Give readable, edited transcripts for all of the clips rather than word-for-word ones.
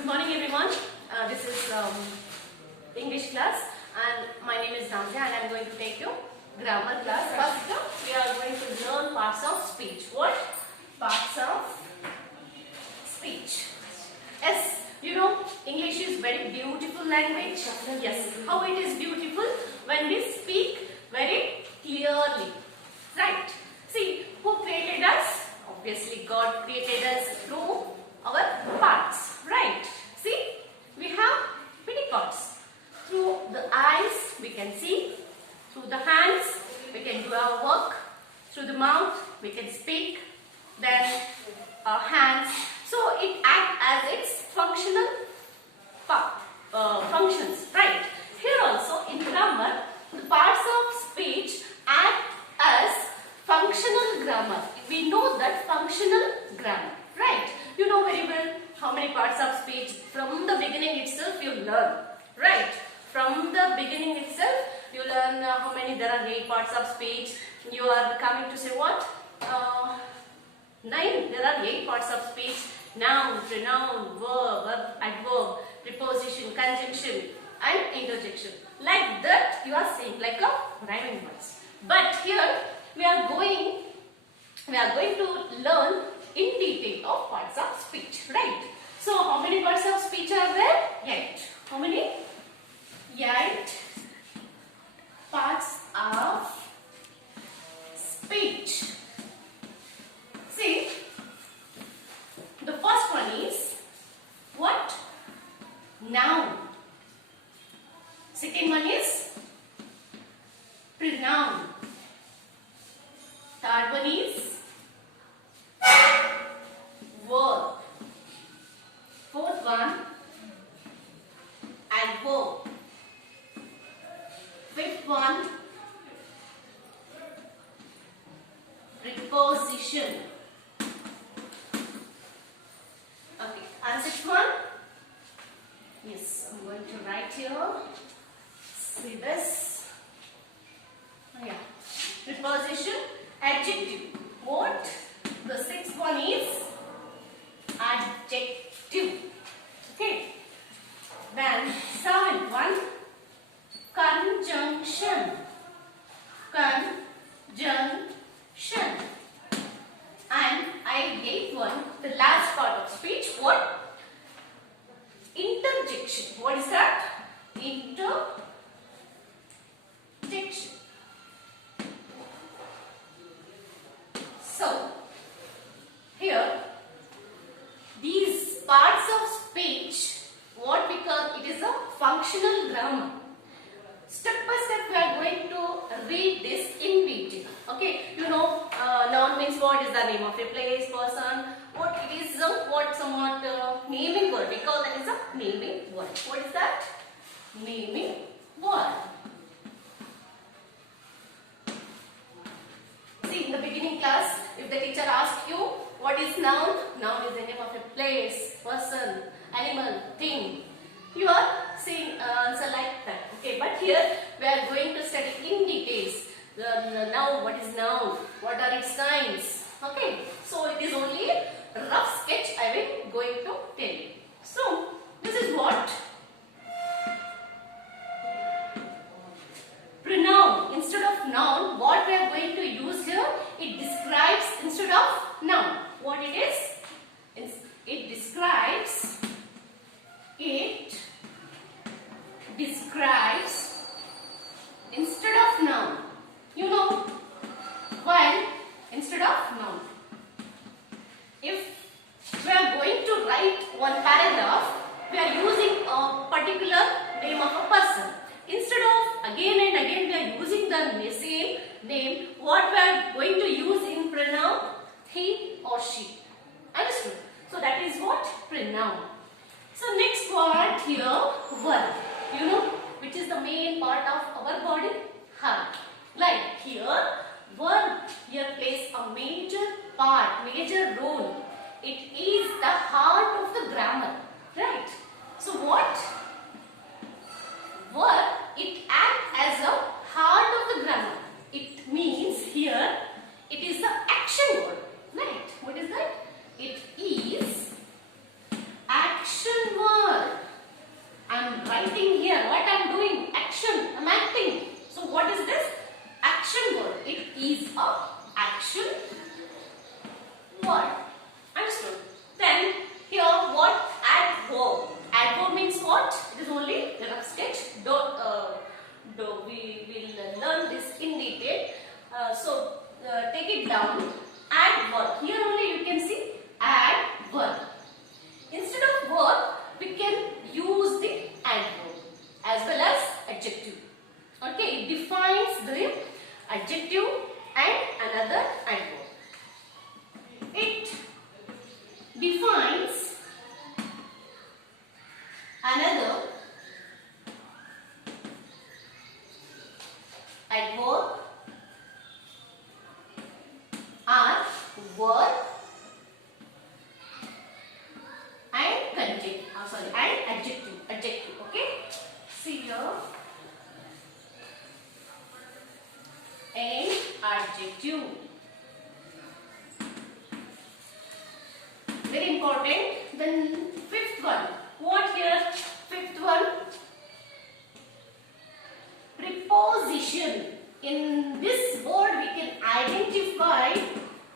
Good morning everyone. This is English class and my name is Namja and I am going to take you grammar class. First we are going to learn parts of speech. What? Parts of speech. Yes, you know English is very beautiful language. Yes, how it is beautiful? When we speak very clearly. Right. See, who created us? Obviously God created us through our parts. Right. See, we have many parts. Through the eyes we can see. Through the hands we can do our work. Through the mouth we can speak. Then our hands. So it acts as its functional functions. Right. Here also in grammar, the parts of speech act as functional grammar. We know that functional grammar. Right. You know very well how many parts of speech from the beginning itself you learn. Right. From the beginning itself you learn how many there are 8 parts of speech. You are coming to say what? 9. There are 8 parts of speech. Noun, pronoun, verb, adverb, preposition, conjunction and interjection. Like that you are saying like a rhyming words. But here we are going to learn in detail of parts of speech. Right. So how many parts of speech are there? 8. How many? 8 parts of speech. See, the first one is what? Noun. Second one is pronoun. Third one is verb. Fourth one, adverb. Fifth one, preposition. Okay, and sixth one, yes, I'm going to write here. See this? Oh, yeah, preposition, adjective. What? The sixth one is adjective. Okay. Then seventh one, conjunction. Conjunction. And I gave one, the last part of speech, what? Interjection. What is that? Interjection. So, here, these parts of speech, what we call, it is a functional grammar. Step by step we are going to read this in detail. Okay, you know, noun means what is the name of a place, person. What it is, what somewhat naming word. We call that is a naming word. What is that? Naming word. See, in the beginning class, if the teacher asks you what is noun, noun is the name of a place, person, animal, thing. You are saying answer like that. Okay, but here we are going to study in details. The noun, what is noun? What are its signs? Okay, so it is only a rough sketch I will going to tell you. So this is what? Pronoun. Instead of noun, what we are going to use here? It describes instead of noun. What it is? It describes. It describes instead of noun. You know, while instead of noun. If we are going to write one paragraph, we are using a particular name of a person. Instead of again and again we are using the same name, what we are going to use in pronoun? He or she. Understood? So that is what? Pronoun. So next part here, verb. You know which is the main part of our body? Heart. Like here, verb here plays a major part, major role. It is the heart of the grammar. Right? So what? Verb, it acts as a heart of the grammar. It means here, it is the action word. Right? What is that? It is action word. attitude. Very important. Then fifth one. What here? Fifth one. Preposition. In this word we can identify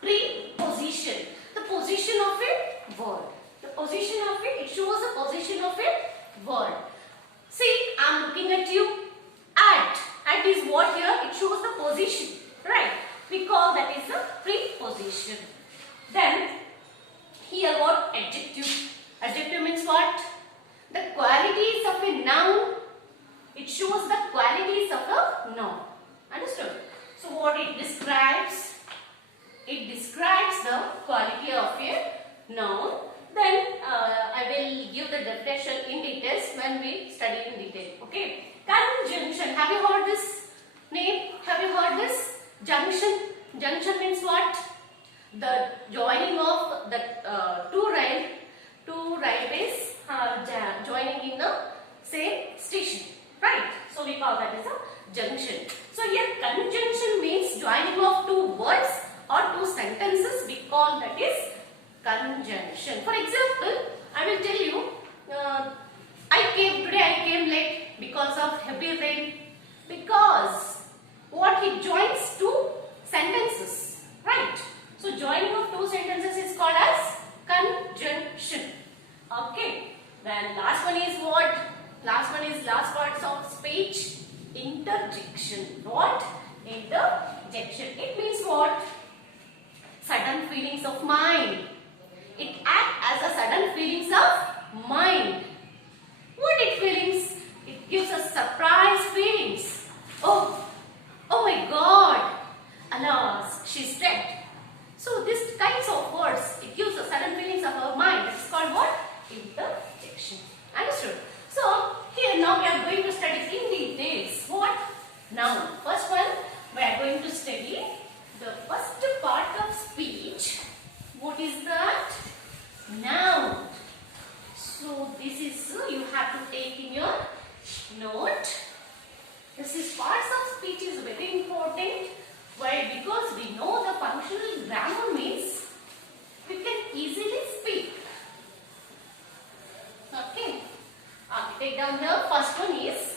preposition. The position of a word. The position of it shows the position of a word. See, I am looking at you. At. At is what here? It shows the position. Right. We call that is a preposition. Then, here what? Adjective. Adjective means what? The qualities of a noun. It shows the qualities of a noun. Understood? So, what it describes? It describes the quality of a noun. Then I will give the definition in details when we study in detail. Okay. Conjunction. Have you heard this name? Have you heard this? Junction. Junction means what? The joining of the two railways joining in the same station. Right. So we call that as a junction. So here conjunction means joining of two words or two sentences. We call that is conjunction. For example, I will tell you, today I came late because of heavy rain. Because what he joins two sentences, right? So joining of two sentences is called as conjunction. Okay. Then last one is what? Last one is last parts of speech. Interjection. What? Interjection. It means what? Sudden feelings of mind. It acts as a sudden feelings of mind. What it feelings? It gives us surprise feelings. Oh my God. Alas, she's dead. So these kinds of words, it gives us sudden feelings of our mind. It's called what? Interjection. Understood? So here now we are going to study in details. What? Noun. First one, we are going to study the first part of speech. What is that? Noun. So this is, you have to take in your note. This is parts of speech is very important. Why? Because we know the functional grammar means we can easily speak. Okay. Take down here. First one is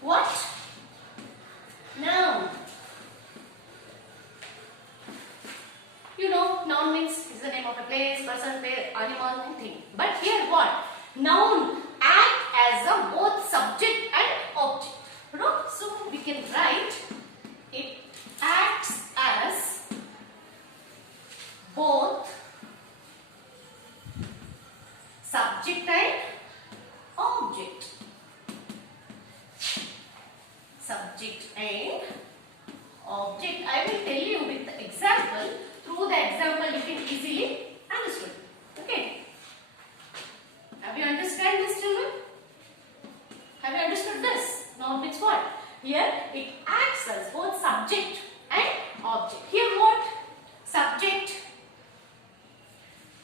what? Noun. You know, noun means is the name of a place, person, animal, and thing. But here what? Noun act as a both subject and object. So we can write it acts as both subject and object. Subject and object. I will tell you with the example. Through the example you can easily understand. Okay. Have you understand this, children? Have you understood this? Noun means what? Here it acts as both subject and object. Here what? Subject.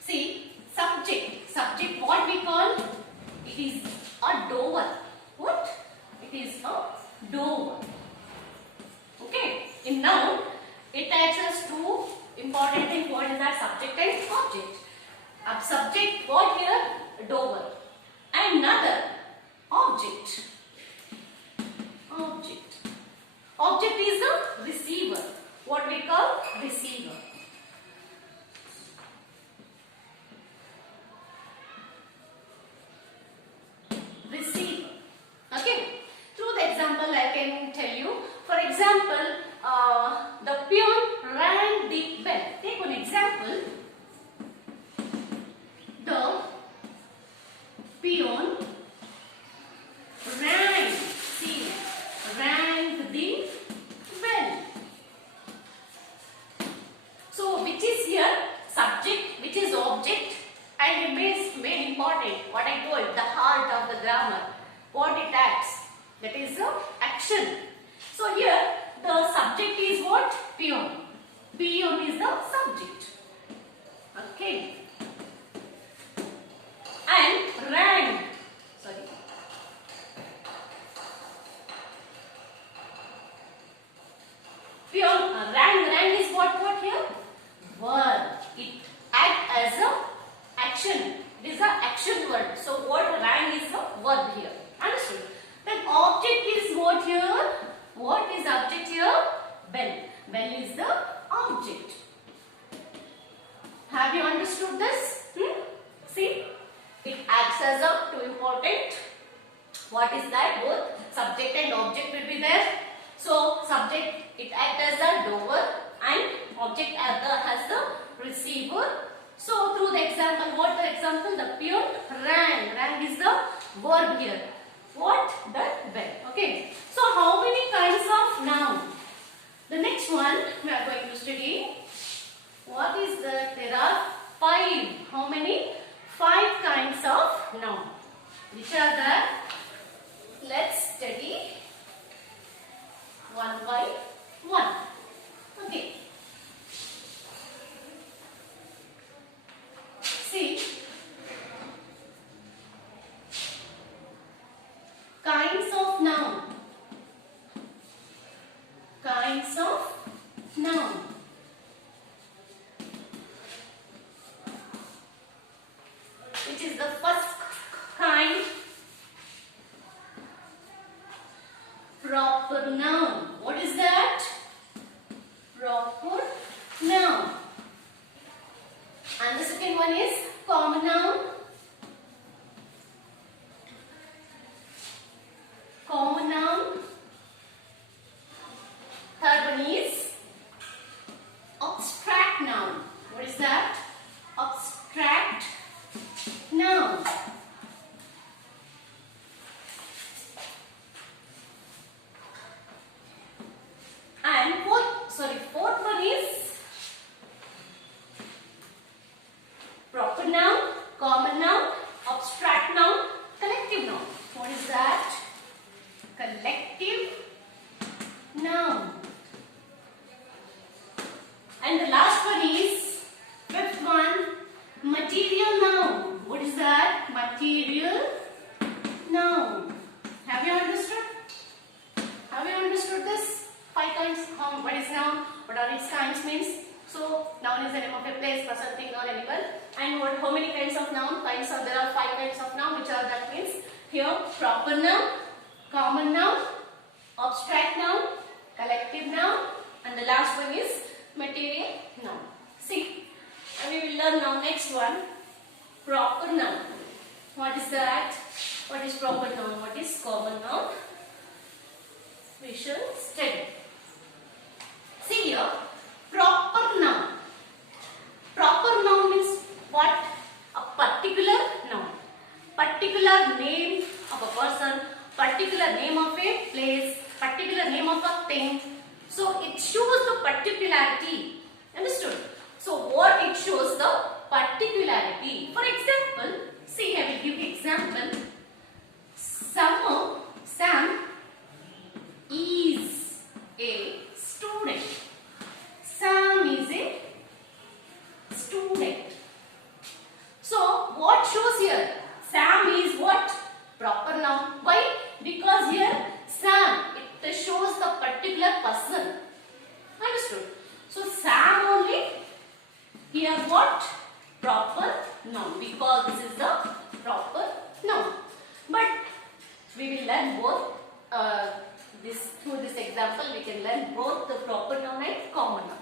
See, subject. Subject what we call? It is a doer. What? It is a doer. Okay. In noun, it acts as two important things. What is that? Subject and object. A subject what here? Doer. And another object. Object. Object is the receiver. What we call receiver. Receiver. Okay. Through the example I can tell you. For example, the peon rang the bell. Take one example. The peon rang. See, rang the bell. So, which is here subject, which is object, and remains very important. What I told, the heart of the grammar. What it acts, that is the action. So here the subject is what? Peon. Peon is the subject. Okay. And rang. Sorry. Peon rang action. It is the action word. So what rang is the verb here. Understood? Then object is what here? What is object here? Bell. Bell is the object. Have you understood this? See, it acts as a two important. What is that? Both subject and object will be there. So subject, it acts as the doer and object as the receiver. So through the example, what the example? The peon rang. Rang is the verb here. What? The bell. Okay. So how many kinds of noun? The next one we are going to study. What is that? There are 5. How many? 5 kinds of noun. Which are that? Let's study one by one. Okay. See. Kinds of noun. Kinds of noun. Which is the first kind? Proper noun. What is that? Proper noun. And the second one is common noun. Common noun. Third one is abstract noun. What is that? Abstract noun. And fourth one is proper noun, common noun, abstract noun, collective noun. What is that? Collective noun. And the last one is fifth one, material noun. What is that? Material noun. Have you understood? Have you understood this? 5 kinds. What is noun? What are its kinds means? So noun is the name of a place, person, thing, or animal. And how many kinds of noun? There are 5 kinds of noun. Which are that means? Here proper noun, common noun, abstract noun, collective noun, and the last one is material noun. See, and we will learn now next one. Proper noun. What is that? What is proper noun? What is common noun? We shall study. See here, proper noun. Proper noun means what? A particular noun. Particular name of a person, particular name of a place, particular name of a thing. So it shows the particularity. Understood? So what it shows? The particularity. For example, see, I will give you example. Sam is a student. Sam is a student. So what shows here? Sam is what? Proper noun. Why? Because here Sam, it shows the particular person. Understood? So Sam only, here what? Proper noun, because this is the proper noun. But we will learn both. Through this example we can learn both the proper noun and common noun.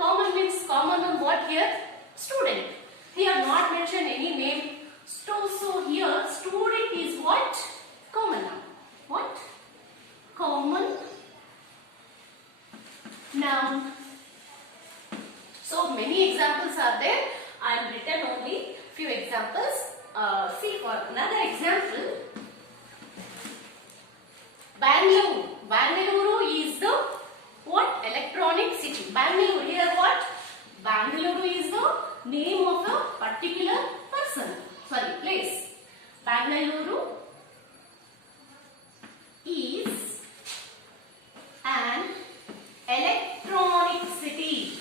Common means common noun. What here? Student. Here not mention any name. So here student is what? Common noun. What? Common noun. So many examples are there. I have written only few examples. See, for another example, Bangalore. Bangalore is the what? Electronic city. Bangalore, here what? Bangalore is the name of a particular person. Sorry, place. Bangalore is an electronic city.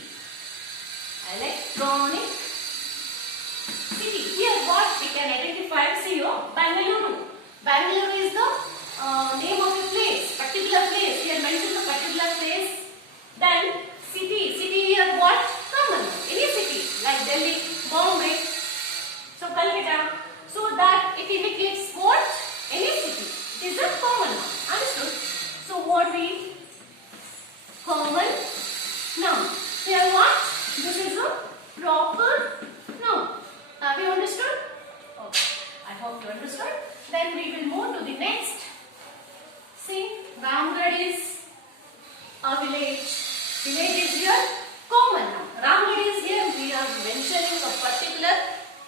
Electronic city. Here what we can identify? See here, Bangalore. Bangalore is the name of a place, particular place. Here mention the particular place. Then city. City here what? Common. Any city like Delhi, Bombay. So Hope you understood. Then we will move to the next. See, Ramgarh is a village. Village is here common noun. Ramgarh is here. We are mentioning a particular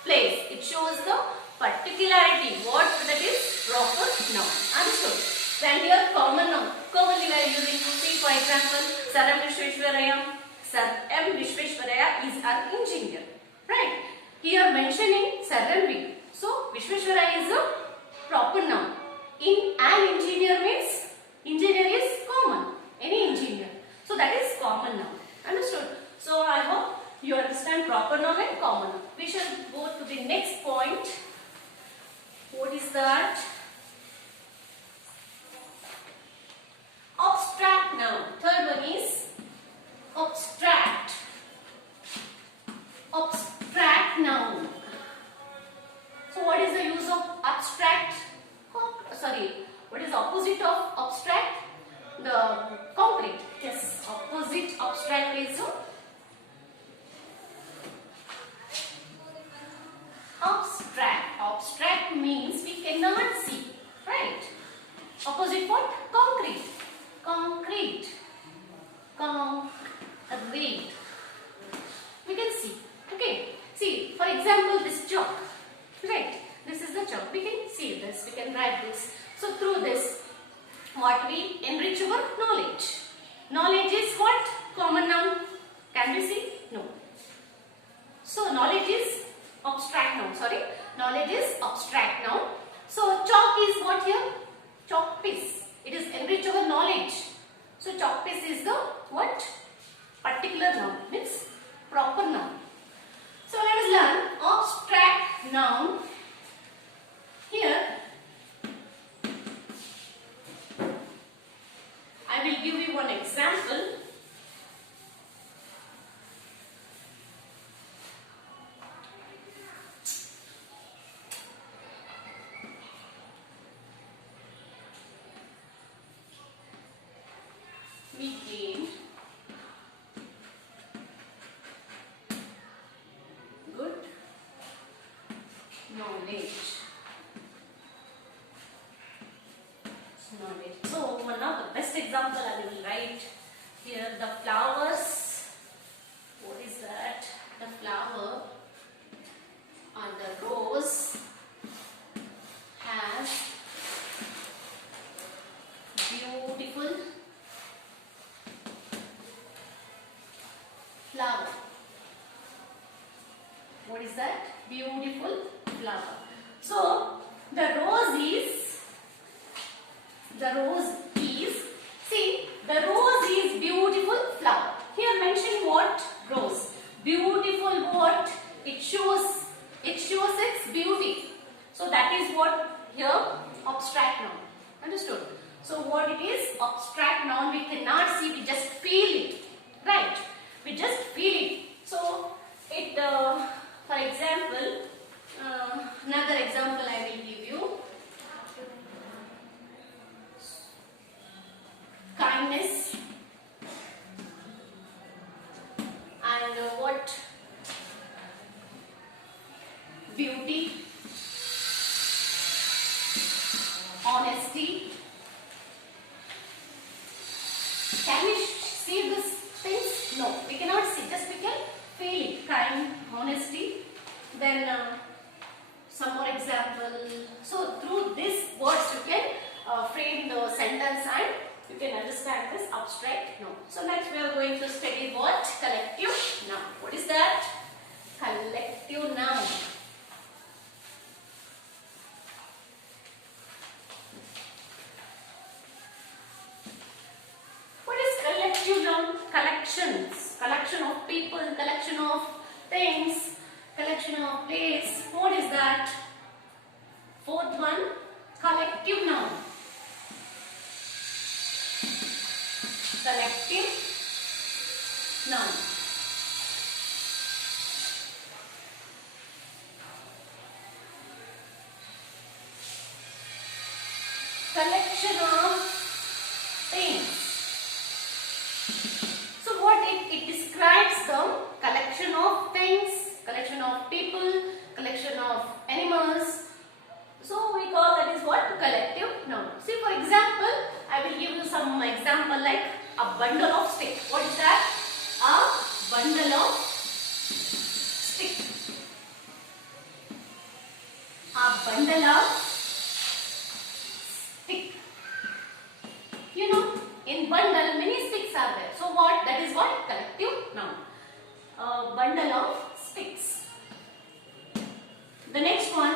place. It shows the particularity. What that is proper noun. Understood? Then here common noun. Commonly we are using. See, for example, Sir M. Vishweshwaraya. Sir M. Vishweshwaraya is an engineer. Right? Here mentioning Sir M.V. So Vishweshwaraya is a proper noun. In an engineer means engineer is common. Any engineer. So that is common noun. Understood? So I hope you understand proper noun and common noun. We shall go to the next point. What is that? Abstract noun. Third one is abstract. Abstract noun. So what is the use of abstract? What is the opposite of abstract? The concrete. Yes, opposite abstract is abstract. Abstract means we cannot see. Right? Opposite what? Concrete. Concrete. Concrete. We can see. Okay. See, for example, this chalk. Right? This is the chalk. We can see this. We can write this. So through this, what we enrich our knowledge. Knowledge is what? Common noun. Can we see? No. So knowledge is abstract noun. Sorry. Knowledge is abstract noun. So chalk is what here? Chalk piece. It is enrich our knowledge. So chalk piece is the what? Particular noun. Means proper noun. So let us learn abstract noun. Here I will give you one example. We gain good knowledge. So one of the best example I will write here, the flowers. What is that? The flower or the rose has beautiful flower. What is that? Beautiful flower. So the rose is, see, the rose is beautiful flower. Here mention what? Rose. Beautiful what? It shows its beauty. So that is what here? Abstract noun. Understood? So what it is? Abstract noun. We cannot see, we just feel it. Right? We just feel it. So it, for example, another example I will give you. Kindness and what? Beauty, honesty. Can we see these things? No, we cannot see. Just we can feel it. Kind, honesty. Then some more example. So through these words you can frame the sentence and you can understand this abstract noun. So next we are going to study what? Collective noun. What is that? Collective noun. What is collective noun? Collections. Collection of people, collection of things, collection of place. What is that? Fourth one, collective noun. Collective noun. Collection of things. So what it describes the collection of things, collection of people, collection of animals, I will give you some example like a bundle of stick. What is that? A bundle of stick. A bundle of stick. You know, in bundle many sticks are there. So what? That is what? Collective noun. A bundle of sticks. The next one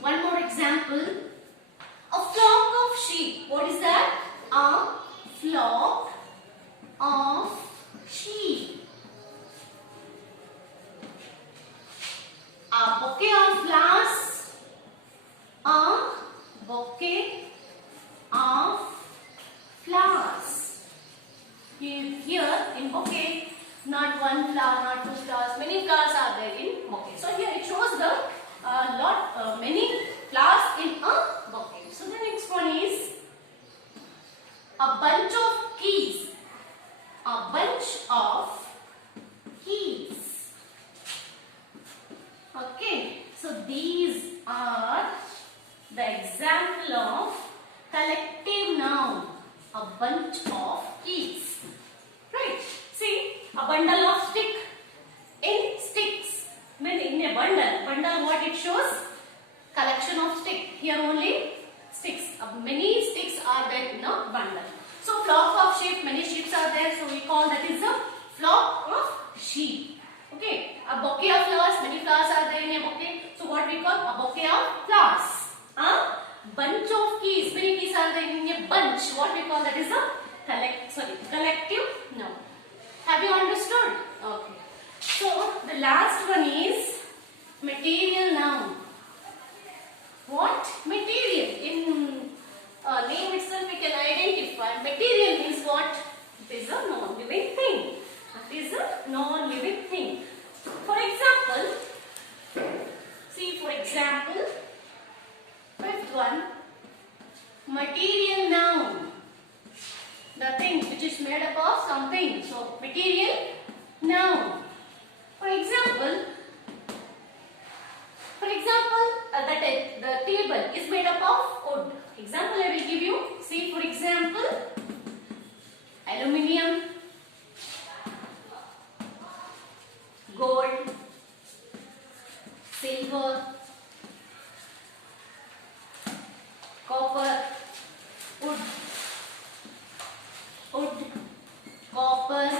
more example. A flock of sheep. What is that? A flock of sheep. A bouquet of flowers. A bouquet of flowers. Here in bouquet, not one flower, not two flowers, many flowers are there in bouquet. So here it shows the many flowers in a bouquet. So the next one is a bunch of keys. A bunch of keys. Okay, so these are the example of collective noun. A bunch of keys. Right? See, a bundle of stick. In sticks, when in a bundle what it shows? Collection of stick. Here only sticks. Many sticks are there in a bundle. So flock of sheep, many sheep are there. So we call that is a flock of sheep. Okay. A bouquet of flowers, many flowers are there in a bouquet. So what we call a bouquet of flowers. A bunch of keys, many keys are there in a bunch. What we call that is a collective noun. Have you understood? Okay. So the last one is material noun. What? Material. In name itself we can identify. Material means what? It is a non-living thing. It is a non-living thing. For example, fifth one, material noun. The thing which is made up of something. So material noun. For example, the table is made up of wood. Example I will give you. See, for example, aluminium, gold, silver, copper, wood, copper,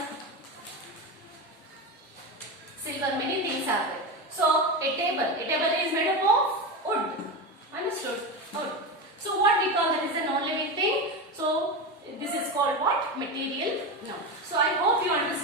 silver, many things are there. So a table is made up of wood. Understood? Wood. So what we call that is a non-living thing. So this is called what? Material noun. So I hope you understand.